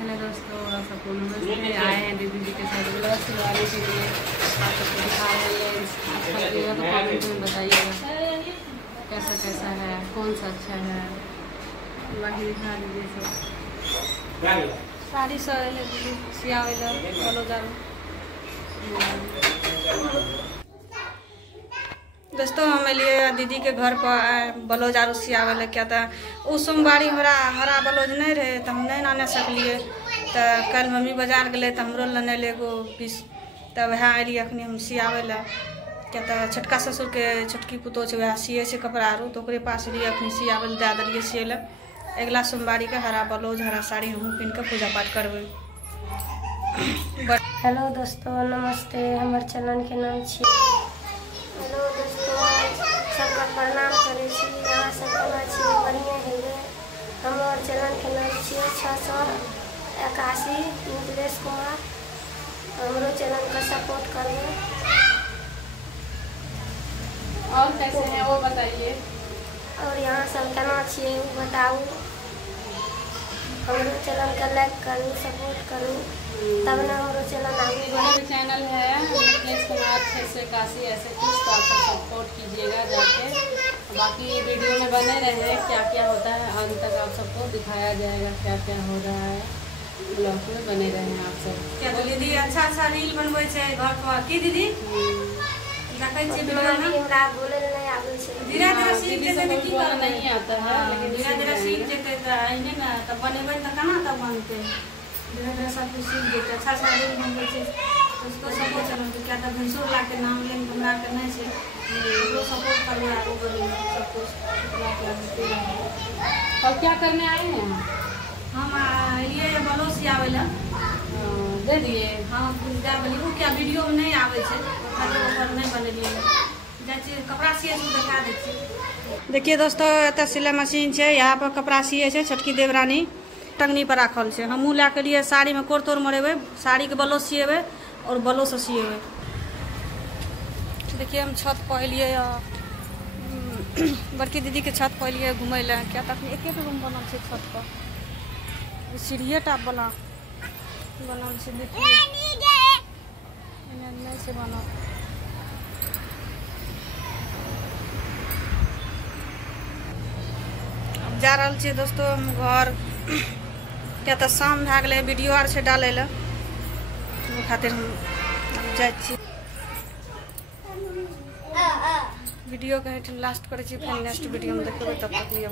Hello दोस्तों, आप सबको नमस्ते। आए हैं दीदी जी के साथ ब्लॉग सिलवाने के लिए। आप सबको दिखा रहे हैं। अच्छा लगेगा तो कमेंट में बताइएगा कैसा कैसा है, कौन सा अच्छा है। बाकी दिखा दीजिए सब साड़ी सियावेला बोलो जारो। दोस्तों हमें लिए दीदी के घर पर ब्लाउज आरू सियावे क्या था। उस सोमवारी हमारा हरा ब्लाउज नहीं रहे तो हम नहीं आने सकलिए। तो कल मम्मी बाजार गए तो हमरो लेने एगो पीस, तो वह अलिए अखनी हम सियावे ला। क्या था छोटका ससुर के छोटकी पुतोह है, वह सिए से कपड़ा आरू तो ओकरे पास लिए अखनी सियावे दे दिलिए सिए ला। अगला सोमवारी के हरा ब्लाउज हरा साड़ी हम पहन के पूजा पाठ करबे। हेलो दोस्तों नमस्ते, हमारे चैनल के नाम छी। हेलो दोस्तों सबका प्रणाम करे छी। यहाँ सब कोना छी बढ़िया है। हमारे चैनल के नाम छी 681 मिथिलेश कुमार। हमारे चैनल का सपोर्ट करिए। और कैसे हैं वो बताइए। और यहाँ सब केना छी बताऊ। हमारे चैनल का लाइक करूँ, सपोर्ट करूँ, तब ना हमारे चैनल आगे बढ़े। चैनल है मिथिलेश कुमार 681 ऐसे कुछ, तो आप सब सपोर्ट कीजिएगा जाके। बाकी वीडियो में बने रहे, क्या क्या होता है अंत तक आप सबको दिखाया जाएगा, क्या क्या हो रहा है। ब्लॉग में बने रहे आप सब। क्या तो दीदी अच्छा अच्छा रील बनवे छे घर पर की दीदी देखै छी वीडियो में। हमरा बोले नहीं आवे छे। धीरे धीरे सीख जेते तो की कर नहीं आता है, लेकिन धीरे धीरे सीख जेते तो आइने ना तब बनेबै त केना तब बनते। धीरे धीरे सब कुछ सीख जेते। अच्छा अच्छा रील बनवे छे उसको सपोर्ट चैनल के क्या तो भैंसुर ला के नाम लेन हमरा के नहीं छे, वो सपोर्ट करवा वो बने सब कुछ लाख और क्या करने आए हैं हम ये ब्लाउज सियावे ला दे दिए। हाँ जा बोली वो क्या वीडियो में नहीं आवे छे, खाली नहीं बनेलिए जाची कपड़ा सिए से दिखा दे छी। देखिए दोस्तों एत सिलाई मशीन है, यहाँ पर कपड़ा सिए छे। छोटकी देवरानी टंगनी पर रखल है। हमू ला के लिए साड़ी में कोर तोड़ मरेबे, साड़ी के ब्लाउज सिएबे और ब्लाउज सिएबे। देखिए हम छत पर अलिए बड़की दीदी के छत पर अलिए घूमे ला। क्या तक एक रूम बनल है छत पर, सीढ़िए टाप बनल से देखिए नहीं से बनल। अब जा रहा छे दोस्तों हम घर। क्या तो शाम भए गए, वीडियो आर से डाले ला वो खातिर हम जाए छी। वीडियो के लास्ट करे छी, फिर नेक्स्ट वीडियो में देखबे। तब तक लिए